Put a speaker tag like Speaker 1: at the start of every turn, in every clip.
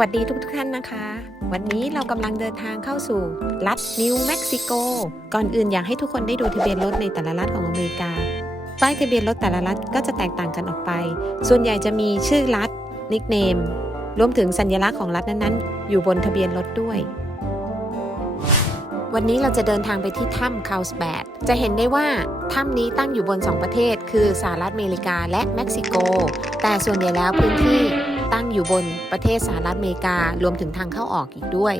Speaker 1: วัสดีทุกทท่านนะคะ วันนี้เรากำลังเดินทางเข้าสู่รัฐนิวเม็กซิโก ก่อนอื่นอยากให้ทุกคนได้ดูทะเบียนรถในแต่ละรัฐของอเมริกา ป้ายทะเบียนรถแต่ละรัฐก็จะแตกต่างกันออกไป ส่วนใหญ่จะมีชื่อรัฐนิกเนมรวมถึงสัญลักษณ์ของรัฐนั้นๆ อยู่บนทะเบียนรถด้วย วันนี้เราจะเดินทางไปที่ถ้ำคาลสแบดจะเห็นได้ว่าถ้ำนี้ตั้งอยู่บน 2 ประเทศ คือสหรัฐอเมริกาและเม็กซิโก แต่ส่วนใหญ่แล้วพื้นที่ ตั้งอยู่บนประเทศสหรัฐอเมริการวมถึงทางเข้าออกอีกด้วย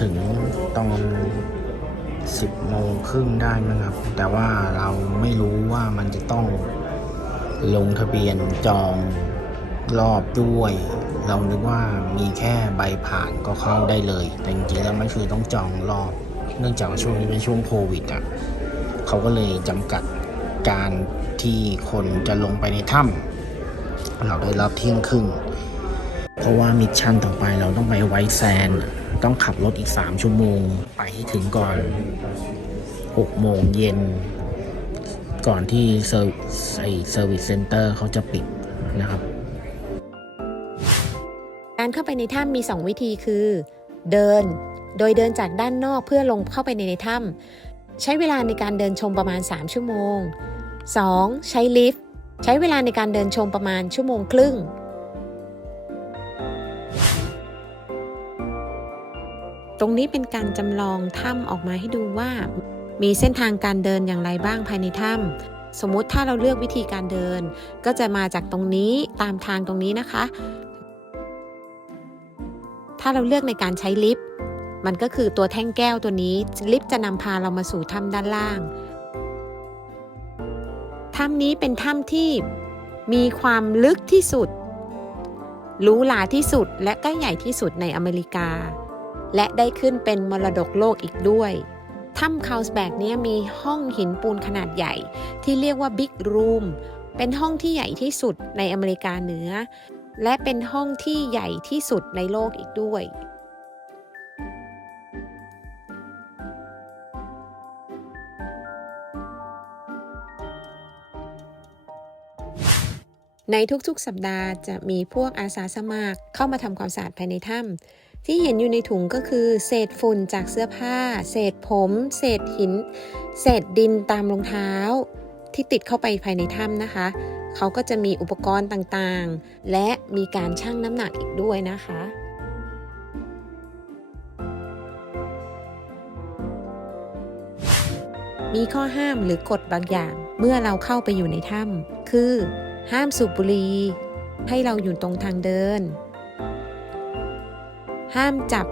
Speaker 2: ถึงตอน10โมงครึ่งได้มั้งครับ แต่ว่าเราไม่รู้ว่ามันจะต้องลงทะเบียนจองรอบด้วย เรานึกว่ามีแค่ใบผ่านก็เข้าได้เลย แต่จริงๆแล้วมันคือต้องจองรอบ เนื่องจากช่วงนี้เป็นช่วงโควิดอะเขาก็เลยจำกัดการที่คนจะลงไปในถ้ำเราได้รอบเที่ยงครึ่ง เพราะว่ามิชชั่นต่อไปเราต้องไปไวท์แซนด์ ต้องขับรถอีก 3 ชั่วโมง ไปให้ถึงก่อน 6 โมงเย็น ก่อนที่เซอร์ไอเซอร์วิสเซ็นเตอร์เขาจะปิดนะครับ
Speaker 1: การเข้าไปในถ้ำมี 2 วิธีคือ เดิน โดยเดินจากด้านนอกเพื่อลงเข้าไปในในถ้ำใช้เวลาในการเดินชมประมาณ 3 ชั่วโมง 2. ใช้ลิฟต์ใช้เวลาในการเดินชมประมาณชั่วโมงครึ่ง ตรงนี้เป็นการจำลองถ้ำออกมาให้ดูว่า มีเส้นทางการเดินอย่างไรบ้างภายในถ้ำสมมุติถ้าเราเลือกวิธีการเดิน ก็จะมาจากตรงนี้ตามทางตรงนี้นะคะ ถ้าเราเลือกในการใช้ลิฟต์มันก็คือตัวแท่งแก้วตัวนี้ ลิฟต์จะนำพาเรามาสู่ถ้ำด้านล่างถ้ำนี้เป็นถ้ำที่มีความลึกที่สุดหรูหราที่สุดและก็ใหญ่ที่สุดในอเมริกา และได้ขึ้นเป็นมรดกโลกอีกด้วยถ้ำคาลสแบกเนี้ยมีห้องหินปูนขนาดใหญ่ ที่เรียกว่าบิ๊กรูมเป็นห้องที่ใหญ่ที่สุดในอเมริกาเหนือ และเป็นห้องที่ใหญ่ที่สุดในโลกอีกด้วยในทุกๆ สัปดาห์จะมีพวกอาสาสมัครเข้ามาทำความสะอาดภายในถ้ำ ที่เห็นอยู่ในถุงก็คือ เศษฝุ่นจากเสื้อผ้า เศษผม เศษหิน เศษดินตามรองเท้า ที่ติดเข้าไปภายในถ้ำนะคะ เขาก็จะมีอุปกรณ์ต่างๆ และมีการชั่งน้ำหนักอีกด้วยนะคะมีข้อห้ามหรือกฎบางอย่าง เมื่อเราเข้าไปอยู่ในถ้ำคือ ห้ามสูบบุหรี่ให้เราอยู่ตรงทางเดิน ห้ามจับ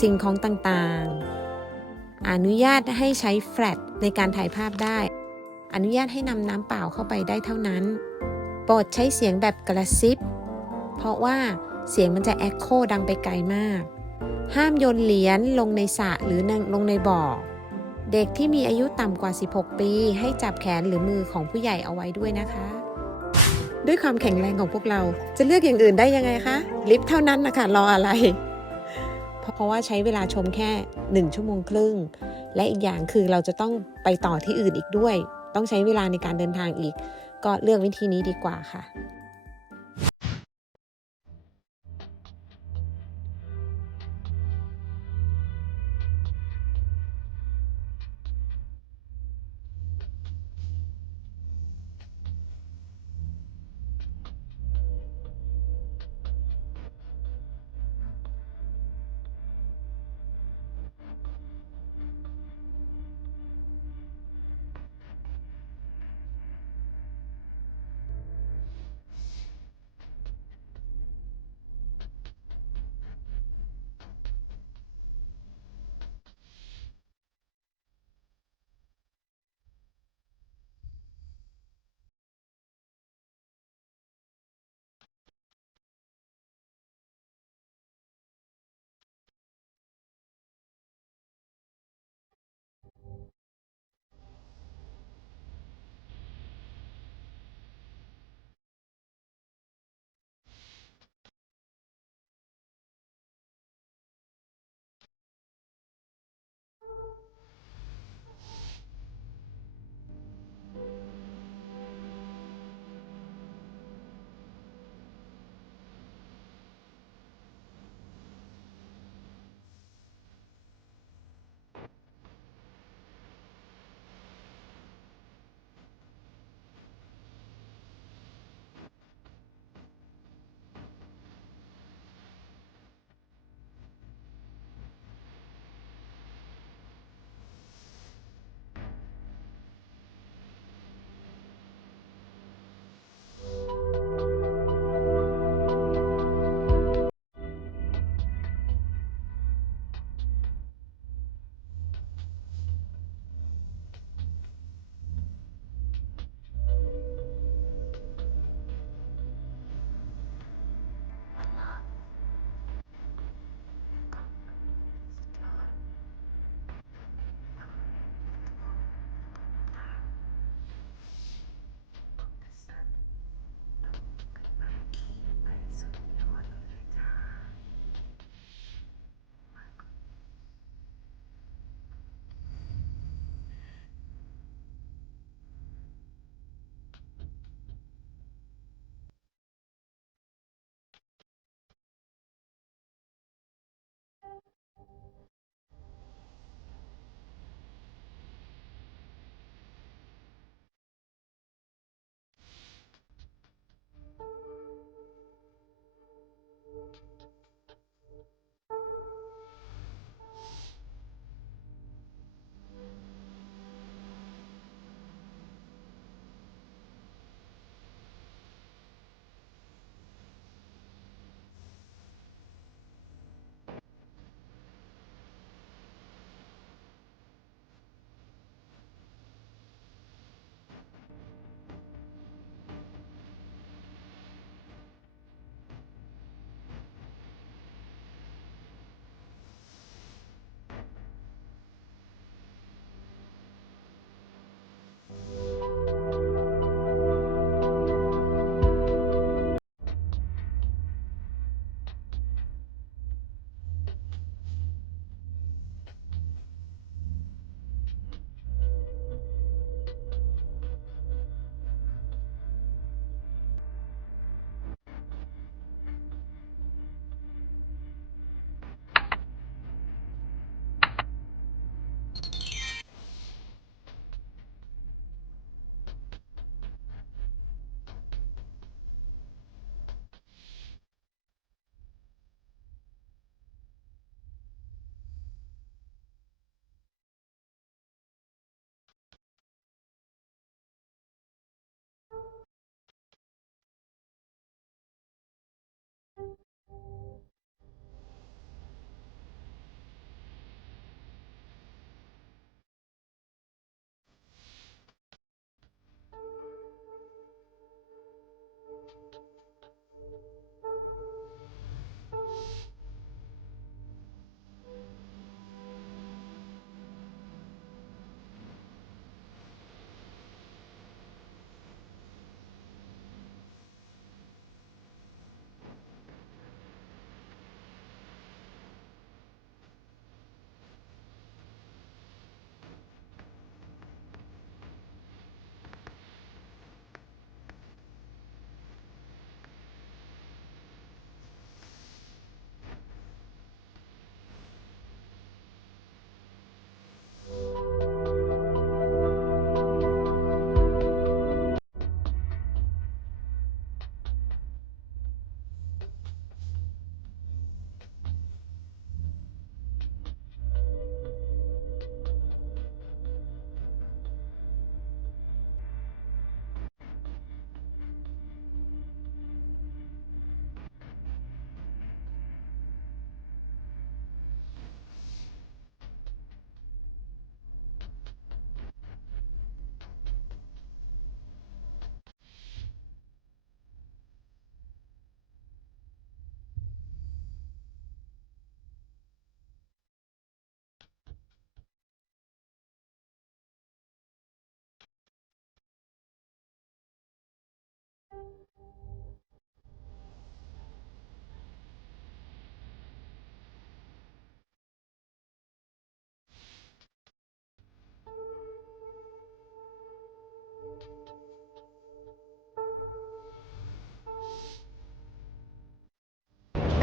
Speaker 1: สิ่งของต่างๆ อนุญาตให้ใช้แฟลชในการถ่ายภาพได้ อนุญาตให้นำน้ำเปล่าเข้าไปได้เท่านั้น โปรดใช้เสียงแบบกระซิบ เพราะว่าเสียงมันจะแอคโคดังไปไกลมาก ห้ามโยนเหรียญลงในสระหรือลงในบ่อ เด็กที่มีอายุต่ำกว่า 16 ปี ให้จับแขนหรือมือของผู้ใหญ่เอาไว้ด้วยนะคะ ด้วยความแข็งแรงของพวกเราจะเลือกอย่างอื่นได้ยังไงคะ ลิฟต์เท่านั้นนะคะรออะไร เพราะว่าใช้เวลาชมแค่ 1 ชั่วโมงครึ่ง และอีกอย่างคือเราจะต้องไปต่อที่อื่นอีกด้วย ต้องใช้เวลาในการเดินทางอีก ก็เลือกวิธีนี้ดีกว่าค่ะ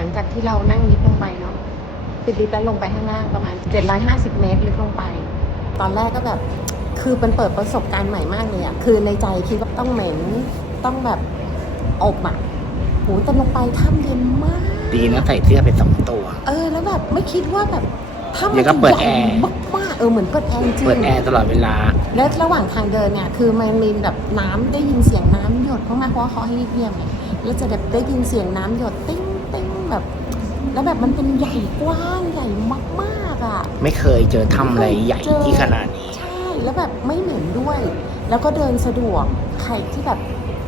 Speaker 3: งจากที่เรานั่งลิฟต์ลงไปเนาะติดลิฟต์แล้วลงไปข้างล่างประมาณ 750 เมตรลึกลงไป ตอนแรกก็แบบคือมันเปิดประสบการณ์ใหม่มากเลยอะคือในใจคิดว่าต้องเหม็นต้องแบบอบอะโหแต่ลงไปถ้ำเย็นมาก
Speaker 2: ดีนะใส่เสื้อไปสองตัว
Speaker 3: เออ แล้วแบบไม่คิดว่าแบบถ้ำ
Speaker 2: เดี๋
Speaker 3: มั
Speaker 2: ยวก็เปิดแอร์
Speaker 3: มากๆเออเหมือนเปิดแอร์จริง
Speaker 2: เปิดแอร์ตลอดเวลา
Speaker 3: แล้วระหว่างทางเดินเนี่ยคือมันมีแบบน้ำได้ยินเสียงน้ำหยดเพราะมาเพราะว่าเขาให้เงียบๆไงแล้วจะแบบได้ยินเสียงน้ำหยดติ้งติ้ง แบบ แล้วแบบมันเป็นใหญ่กว้างใหญ่มากๆอะ
Speaker 2: ไม่เคยเจอถ้ำอะไรใหญ่ที่ขนาดนี้
Speaker 3: ใช่ แล้วแบบไม่เหม็นด้วย แล้วก็เดินสะดวก ใครที่แบบ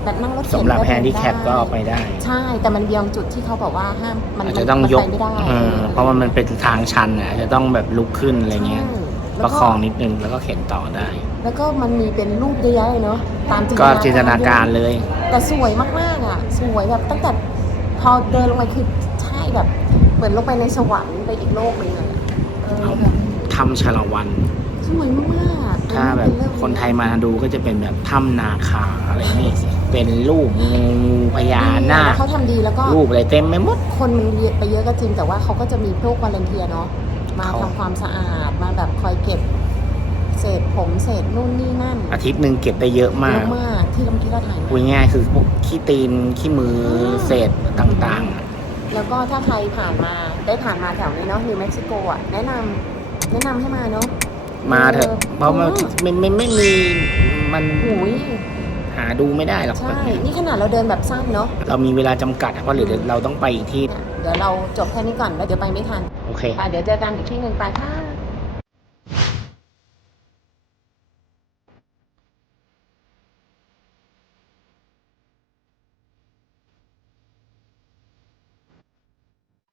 Speaker 3: แบบนั่งรถเข็น
Speaker 2: สำหรับ
Speaker 3: ก็
Speaker 2: แฮ
Speaker 3: เดิ
Speaker 2: นดี้แคปก็เอาไปได้
Speaker 3: ใช่ แต่มันเบียงจุดที่เขาบอกว่าห้าม มัน
Speaker 2: อาจจะต้อง
Speaker 3: มัน
Speaker 2: ยก
Speaker 3: ไปไม่ได้
Speaker 2: เออเพราะว่ามันเป็นทางชันอะอาจจะต้องแบบลุกขึ้นอะไรเงี้ย
Speaker 3: ใช่
Speaker 2: ป
Speaker 3: แล้ว
Speaker 2: ระ
Speaker 3: ก็
Speaker 2: คองนิดนึงแล้วก็เข็นต่อได้
Speaker 3: แล้วก็มันมีเป็นรูปเยอะแยะเลยเนาะ ตามจินต
Speaker 2: ก็
Speaker 3: นา
Speaker 2: จินตนาการเลย
Speaker 3: แต่สวยมากๆอะ สวยแบบตั้งแต่พอเดินลงไปคือ ใช่แบบเหมือนลงไปในสวรรค์ไปอีกโลกหนึงเลยอะเออแบบ
Speaker 2: ถ้ำชาละวัน
Speaker 3: สวยมากๆ
Speaker 2: ถ้าแบบ
Speaker 3: เป็เรื่อง
Speaker 2: คนไทยมาดูก็จะเป็นแบบถ้ำนาคาอะไรนี่เป็นรูปงูพญานาค
Speaker 3: เขาทำดีแล้วก็
Speaker 2: รูปอะไรเต็มไปหมด
Speaker 3: คนมันไปเยอะก็จริง แต่ว่าเขาก็จะมีพวกวอลเนเทียเนาะมา
Speaker 2: เขา
Speaker 3: ทำความสะอาดมาแบบคอยเก็บ เศษผมเศษนู่นนี่นั่น
Speaker 2: อาทิตย์หนึ่งเก็บได้เยอะมาก
Speaker 3: เยอะมากที่เราเมื่อกี้เราถ่าย
Speaker 2: พูด
Speaker 3: มา
Speaker 2: ง่ายๆคือพวกขี้ตีนขี้มือเศษต่างๆอะ
Speaker 3: แล้วก็ถ้าใครผ่านมาได้ผ่านมาแถวนี้เนาะนิวเม็กซิโกอะแนะนำแนะนำให้มาเนาะ
Speaker 2: มาเถอะเพราะมัน
Speaker 3: อืม
Speaker 2: ไม่ไม่ไม่มีมัน
Speaker 3: หูย
Speaker 2: หาดูไม่ได้หรอก
Speaker 3: ใช่ นี่ขนาดเราเดินแบบสั้นเนาะ
Speaker 2: เรามีเวลาจำกัดอะเพราะเดี๋ยวเราต้องไปอีกที่
Speaker 3: เนี่ยเดี๋ยวเราจบแค่นี้ก่อนแล้วเดี๋ยวไปไม่ทัน
Speaker 2: โอเค
Speaker 3: ไปเดี๋ยวเจอกันอีกที่หนึ่งไปค่ะ